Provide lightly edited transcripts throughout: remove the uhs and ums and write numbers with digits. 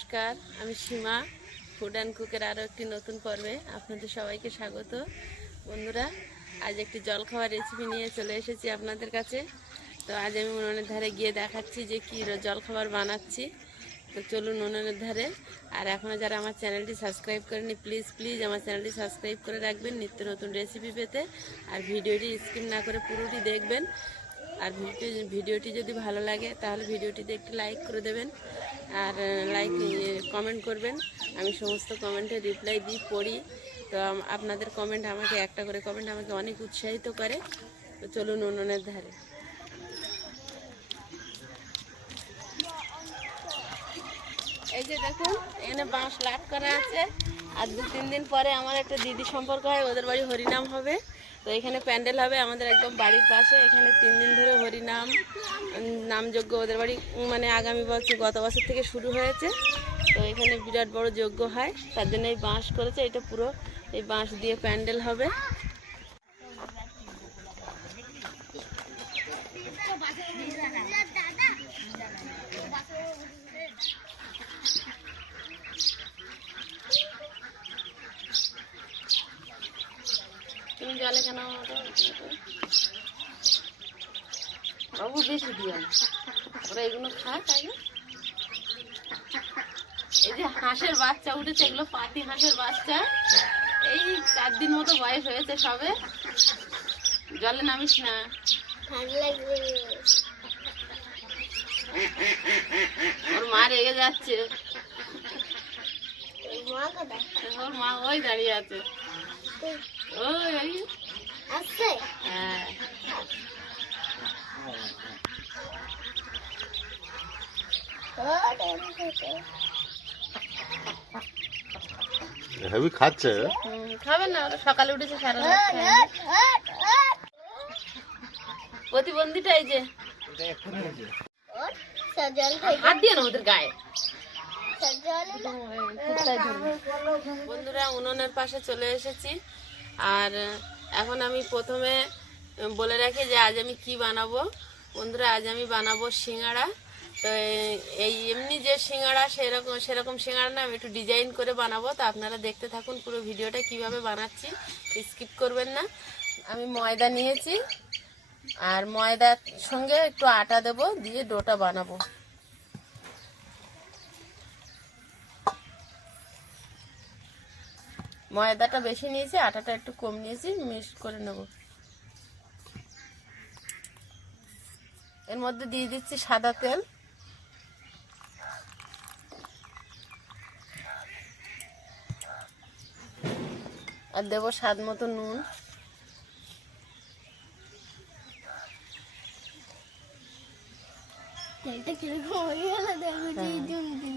নমস্কার, আমি সীমা food and কুকের আরও একটি নতুন পর্বে আপনাদের সবাইকে স্বাগত। বন্ধুরা, আজ একটি জলখাবার রেসিপি নিয়ে চলে এসেছি আপনাদের কাছে। তো আজ আমি উনুনের ধারে গিয়ে দেখাচ্ছি যে কী জলখাবার বানাচ্ছি। তো চলুন উনুনের ধারে। আর এখনও যারা আমার চ্যানেলটি সাবস্ক্রাইব করেনি, প্লিজ আমার চ্যানেলটি সাবস্ক্রাইব করে রাখবেন নিত্য নতুন রেসিপি পেতে। আর ভিডিওটি স্কিপ না করে পুরোটি দেখবেন। আর ভিডিওটি যদি ভালো লাগে তাহলে ভিডিওটিতে একটি লাইক করে দেবেন আর কমেন্ট করবেন। আমি সমস্ত কমেন্টে রিপ্লাই দিই, পড়ি। তো আপনাদের কমেন্ট আমাকে একটা করে কমেন্ট আমাকে অনেক উৎসাহিত করে। তো চলুন উনুনের ধারে। এই যে দেখুন, এখানে বাঁশ লাট করা আছে। আর 2-3 দিন পরে আমার একটা দিদি সম্পর্ক হয়, ওদের বাড়ি হরিনাম হবে। তো এখানে প্যান্ডেল হবে আমাদের একদম বাড়ির পাশে। এখানে 3 দিন ধরে হরিনাম নামযজ্ঞ ওদের বাড়ি, মানে আগামী বছর গত বছর থেকে শুরু হয়েছে। তো এখানে বিরাট বড় যজ্ঞ হয়, তার জন্য এই বাঁশ করেছে। এটা পুরো এই বাঁশ দিয়ে প্যান্ডেল হবে। তুমি জলে কেন বাবু বেশি দিয়ে ওরা এগুলো খাক আগে। এই যে হাঁসের বাচ্চা উঠেছে, এগুলো পাতি হাঁসের বাচ্চা। এই 4 দিন মতো বয়স হয়েছে সবে। জলে নামিস না, ওর মা রেগে যাচ্ছে। ওর মা ওই দাঁড়িয়ে আছে। হ্যাঁ, হেভি খাচ্ছে। খাবেন না, সকালে উঠেছে সারা প্রতিবন্ধীটা। এই যে হাত দিয়ে না ওদের গায়ে। বন্ধুরা, উনুনের পাশে চলে এসেছি। আর এখন আমি প্রথমে বলে রাখি যে আজ আমি কি বানাবো। বন্ধুরা, আজ আমি বানাবো সিঙ্গাড়া। তো এই এমনি যে সিঙ্গাড়া সেরকম সিঙ্গাড়া না, আমি একটু ডিজাইন করে বানাবো। তো আপনারা দেখতে থাকুন পুরো ভিডিওটা কিভাবে বানাচ্ছি, স্কিপ করবেন না। আমি ময়দা নিয়েছি, আর ময়দার সঙ্গে একটু আটা দেবো, দিয়ে ডোটা বানাবো। ময়দাটা বেশি নিয়েছি, আটাটা একটু কম নিয়েছি, মিক্স করে নেব। এর মধ্যে দিয়ে দিচ্ছি সাদা তেল, আর দেবো স্বাদ মতো নুন।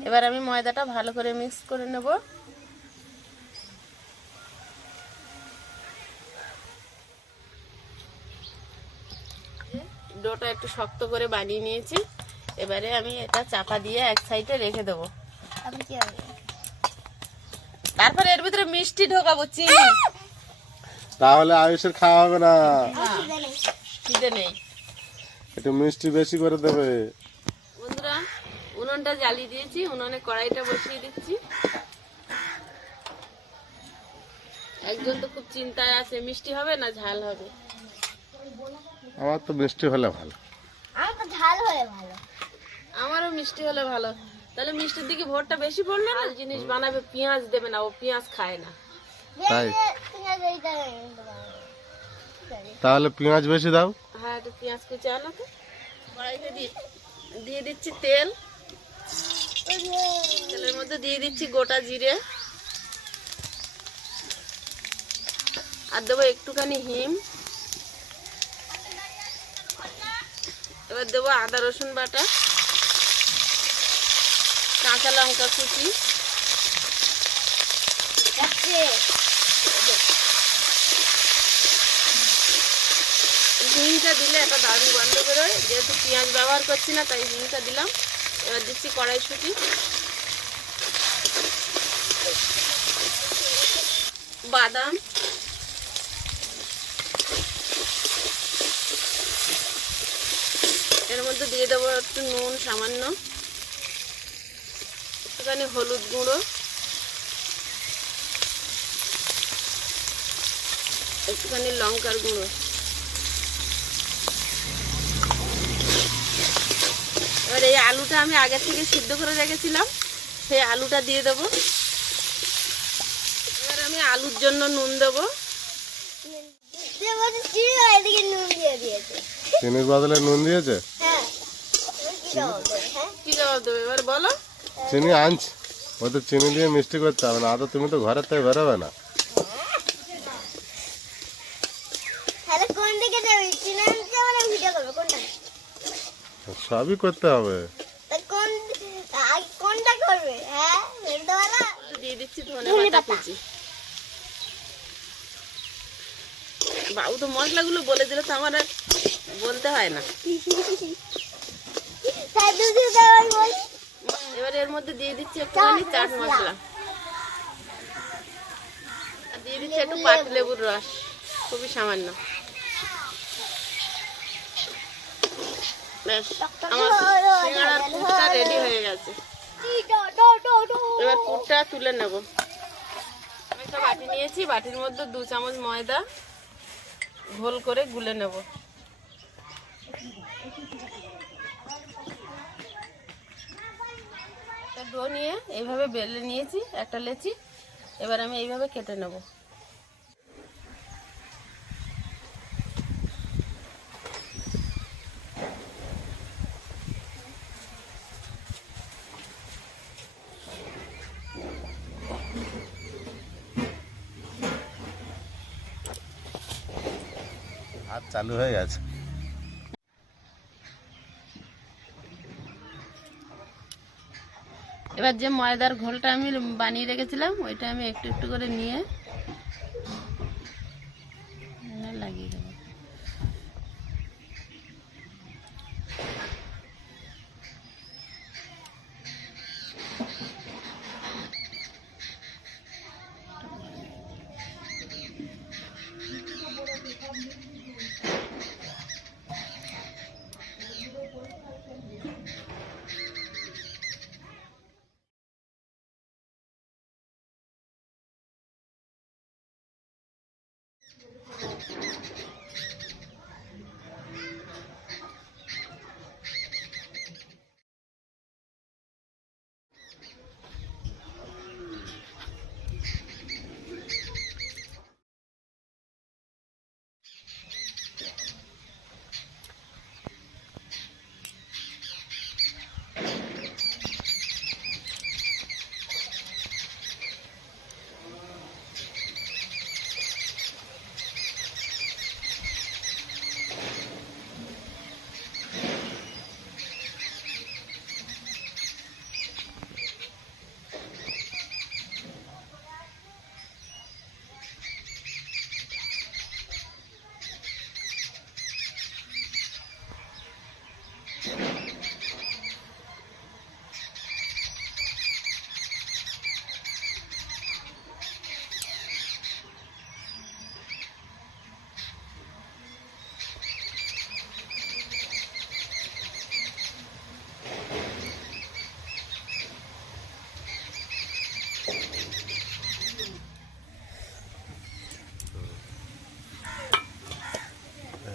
এবার আমি ময়দাটা ভালো করে মিক্স করে নেব। ডোটা একটু শক্ত করে বানিয়ে নিয়েছি। এবারে আমি এটা চাপা দিয়ে এক সাইডে রেখে দেবো। তারপরে এর ভিতরে মিষ্টি ঢোকাবো, চিনি। তাহলে আয়ুষের খাওয়া হবে না, খিদে নেই। একটু মিষ্টি বেশি করে দেবে। বন্ধুরা, উনুনটা জ্বালিয়ে দিয়েছি, উনুনে কড়াইটা বসিয়ে দিচ্ছি। একজন তো খুব চিন্তায় আছে, মিষ্টি হবে না ঝাল হবে। আমার তো মিষ্টি হলে ভালো। আমারও মিষ্টি হলে ভালো। তাহলে মিষ্টির দিকে ভোটটা বেশি পড়লো না। জিনিস বানাবে, পেঁয়াজ দেবে না, ও পেঁয়াজ খায় না। তাই তাহলে পেঁয়াজ বেশি দাও। হ্যাঁ, একটু পেঁয়াজ কুচি আনো তো। কড়াইতে দিয়ে দিচ্ছি তেল। তেলের মধ্যে দিয়ে দিচ্ছি গোটা জিরে, আর দেবো একটুখানি হিং। এবার দেবো আদা রসুন বাটা, কাঁচা লঙ্কা কুচি। হিংটা দিলে একটা দারুণ গন্ধ বেরোয়। যেহেতু পেঁয়াজ ব্যবহার করছি না, তাই হিংটা দিলাম। এবার দিচ্ছি কড়াইশুঁটি, বাদাম, এর মধ্যে দিয়ে দেবো একটু নুন সামান্য, একটু একটুখানি হলুদ গুঁড়ো, একটুখানি লঙ্কার গুঁড়ো। এবার এই আলুটা আমি আগে থেকে সিদ্ধ করে রেখেছিলাম, সেই আলুটা দিয়ে দেবো। এবার আমি আলুর জন্য নুন দেবো। চিনির বদলে নুন দিয়েছে। কি জবাব দেবে এবার বলো? চিনি আনছি, ওদের চিনি দিয়ে মিষ্টি করতে হবে না। আদৌ তুমি তো ঘরের থেকে বেরোবে না। সবই করতে হবে। দিয়ে দিচ্ছি ধনেপাতা কুচি। বাবু তো মশলাগুলো বলে দিলে তো আমার আর বলতে হয় না। এবার এর মধ্যে দিয়ে দিচ্ছি একটুখানি চাট মশলা, আর দিয়ে দিচ্ছি একটু পাতিলেবুর রস, খুবই সামান্য। ব্যাস, আমার সিঙ্গাড়ার পুরটা রেডি হয়ে গেছে। এবার পুরটা তুলে নেব। একটা বাটি নিয়েছি, বাটির মধ্যে 2 চামচ ময়দা ঘোল করে গুলে নেব। ডো নিয়ে এইভাবে বেলে নিয়েছি একটা লেচি। এবার আমি এইভাবে কেটে নেব। হাত চালু হয়ে গেছে। এবার যে ময়দার ঘোলটা আমি বানিয়ে রেখেছিলাম ওইটা আমি একটু একটু করে নিয়ে লাগিয়ে দেবো।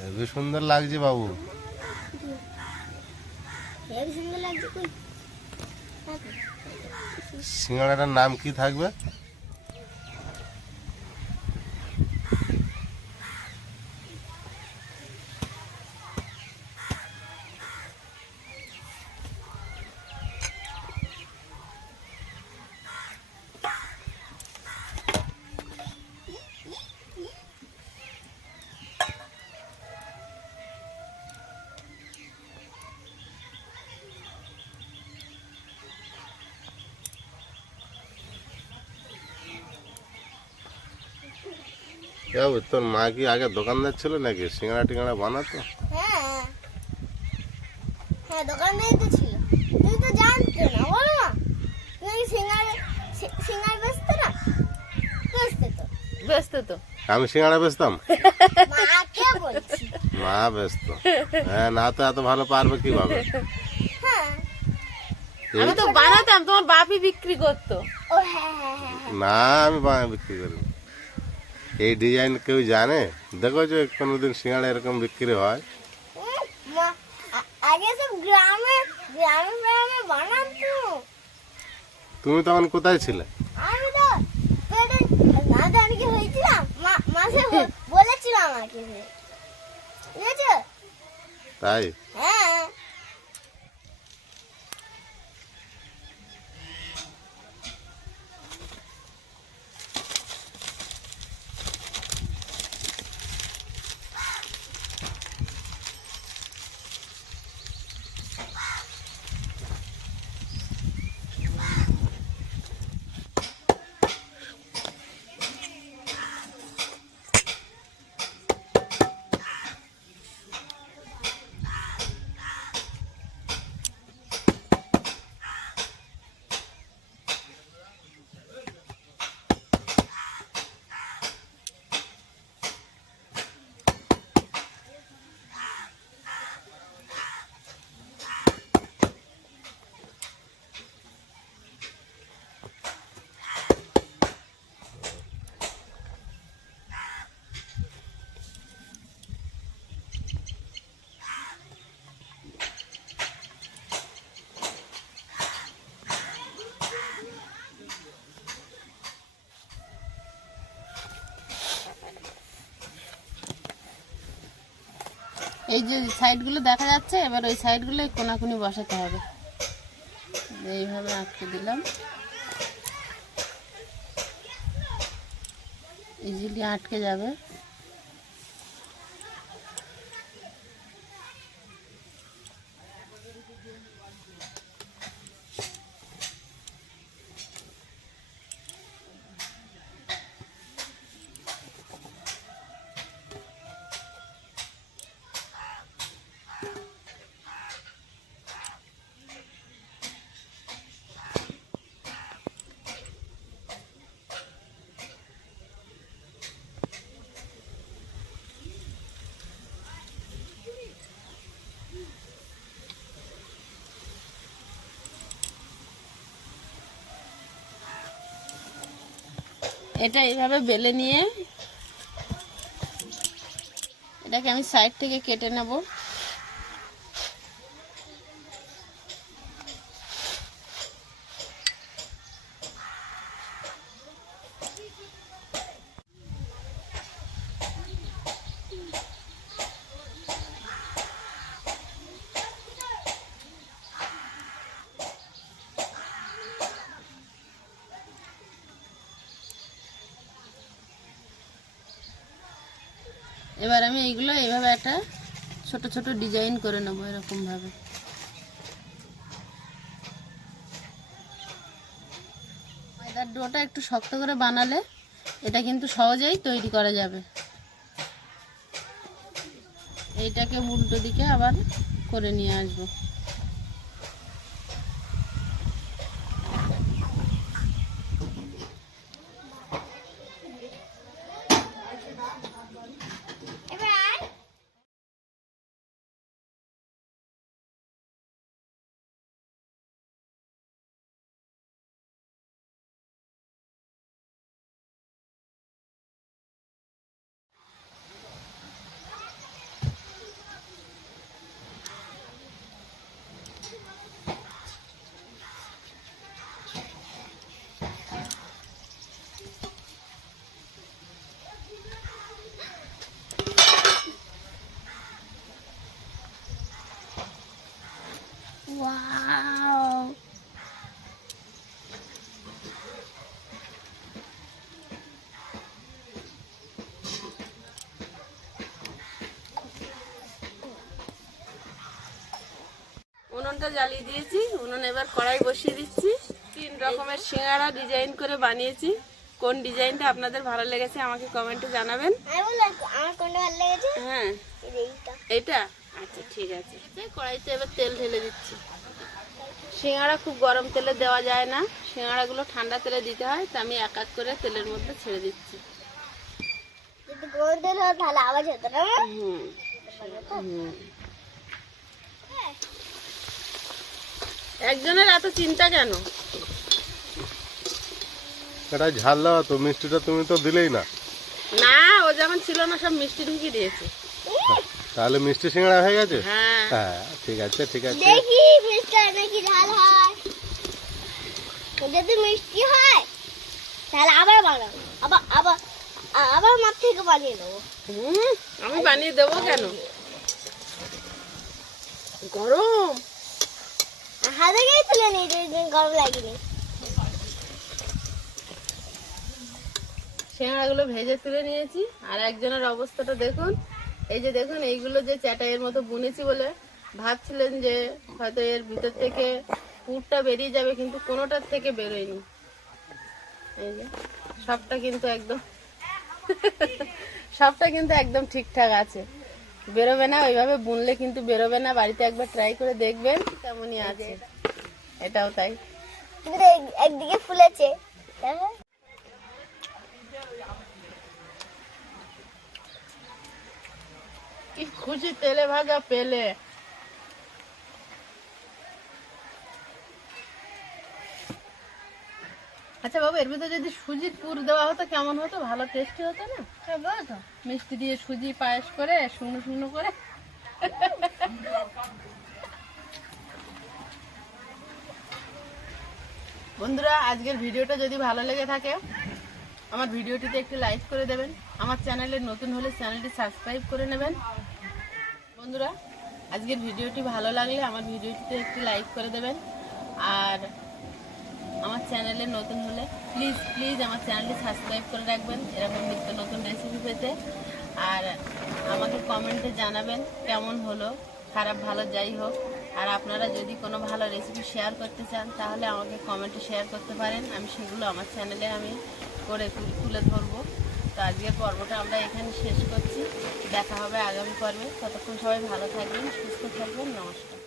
হেবি সুন্দর লাগছে বাবু। সিঙ্গাড়াটার নাম কি থাকবে? তোর মা কি আগে দোকানদার ছিল নাকি? সিঙ্গাড়া টিঙ্গাড়া বানাতো? হ্যাঁ হ্যাঁ, দোকানদারই তো ছিল। তুই তো জানতো না, বলো না। তুই সিঙ্গাড়া বেচতো না? বেচতে তো। ব্যস্ত তো আমি সিঙ্গাড়া বেচতাম? মাকে বলছি। মা বেচতো? হ্যাঁ, না তো এত ভালো পারবে কিভাবে? হ্যাঁ, আমি তো বানাতাম, তোমার বাপই বিক্রি করতো। ও হ্যাঁ হ্যাঁ হ্যাঁ হ্যাঁ। না, আমি বিক্রি করি। এই ডিজাইন কেউ জানে? দেখো যে কোনোদিন সিঙ্গাড়া এরকম বিক্রি হয়? আগে সব গ্রামে গ্রামে গ্রামে বানাতো। তুমি তখন কোথায় ছিলে? আমি তো পেটে আমি কি হয়েছিলাম, মাসে বলেছিল আমাকে, বুঝেছো? তাই? হ্যাঁ। এই যে সাইডগুলো দেখা যাচ্ছে, এবার ওই সাইডগুলো কোনাকুনি বসাতে হবে। এইভাবে আটকে দিলাম, ইজিলি আটকে যাবে। এটা এইভাবে বেলে নিয়ে এটাকে আমি সাইড থেকে কেটে নেব। এবার আমি এইগুলো এইভাবে একটা ছোট ছোট ডিজাইন করে নেবো এরকম ভাবে। ময়দার ডোটা একটু শক্ত করে বানালে এটা কিন্তু সহজেই তৈরি করা যাবে। এইটাকে উল্টো দিকে আবার করে নিয়ে আসবো। ওয়াও, উনুনটা জ্বালিয়ে দিয়েছি। উনুন এবার কড়াই বসিয়ে দিচ্ছি। 3 রকমের সিঙ্গাড়া ডিজাইন করে বানিয়েছি। কোন ডিজাইনটা আপনাদের ভালো লেগেছে আমাকে কমেন্টে জানাবেন। আমার কোনটা ভালো লেগেছে? হ্যাঁ, এইটা আচ্ছা ঠিক আছে। কড়াইতে এবার তেল ঢেলে দিচ্ছি। সিঙ্গাড়া খুব গরম তেলে দেওয়া যায় না, সিঙ্গাড়াগুলো ঠান্ডা তেলে দিতে হয়। তো আমি এক এক করে তেলের মধ্যে ছেড়ে দিচ্ছি। যদি গরম তেল হয় তাহলে আওয়াজ হতো না। একজনের এত চিন্তা কেন? এটা ঝাল দেওয়া তো, মিষ্টিটা তুমি তো দিলেই না। না, ও যখন ছিল না সব মিষ্টি ঢুকিয়ে দিয়েছে। তাহলে মিষ্টি সিঙ্গাড়া হয়ে গেছে। হ্যাঁ, হ্যাঁ ঠিক আছে ঠিক আছে। দেখি মিষ্টি নাকি ঝাল হয়। যদি মিষ্টি হয় তাহলে আবার বানাবো, আবার আবার আবার মাঠ থেকে বানিয়ে নেবো। আমি বানিয়ে দেবো কেন? গরম। হাতে গিয়ে তুলে নিই, গরম লাগেনি। সিঙ্গাড়াগুলো ভেজে তুলে নিয়েছি। আর একজনের অবস্থাটা দেখুন, এই যে দেখুন, এইগুলো যে চ্যাটাইয়ের মতো বুনেছি বলে ভাবছিলেন যে হয়তো এর ভিতর থেকে পুরটা বেরিয়ে যাবে, কিন্তু কোনোটার থেকে বেরোয়নি। এই যে সবটা কিন্তু একদম সবটা কিন্তু একদম ঠিকঠাক আছে, বেরোবে না। ওইভাবে বুনলে কিন্তু বেরোবে না। বাড়িতে একবার ট্রাই করে দেখবেন, তেমনই আছে। এটাও তাই। কিন্তু একদিকে ফুলেছে। কি খুশি তেলে ভাজা পেলে। আচ্ছা বাবু, এর ভিতরে যদি সুজির পুর দেওয়া হতো কেমন হতো? ভালো টেস্টি হতো না? মিষ্টি দিয়ে সুজি পায়েস করে শুকনো শুকনো করে। বন্ধুরা, আজকের ভিডিওটা যদি ভালো লেগে থাকে আমার ভিডিওটিতে একটি লাইক করে দেবেন। আমার চ্যানেলে নতুন হলে চ্যানেলটি সাবস্ক্রাইব করে নেবেন। বন্ধুরা, আজকের ভিডিওটি ভালো লাগলে আমার ভিডিওটিতে একটি লাইক করে দেবেন। আর আমার চ্যানেলে নতুন হলে প্লিজ প্লিজ আমার চ্যানেলটি সাবস্ক্রাইব করে রাখবেন এরকম নিত্য নতুন রেসিপি পেতে। আর আমাকে কমেন্টে জানাবেন কেমন হলো, খারাপ ভালো যাই হোক। আর আপনারা যদি কোনো ভালো রেসিপি শেয়ার করতে চান তাহলে আমাকে কমেন্টে শেয়ার করতে পারেন, আমি সেগুলো আমার চ্যানেলে আমি করে তুলে ধরবো। তো আজকের পর্বটা আমরা এখানে শেষ করছি। দেখা হবে আগামী পর্বে। ততক্ষণ সবাই ভালো থাকবেন, সুস্থ থাকবেন। নমস্কার।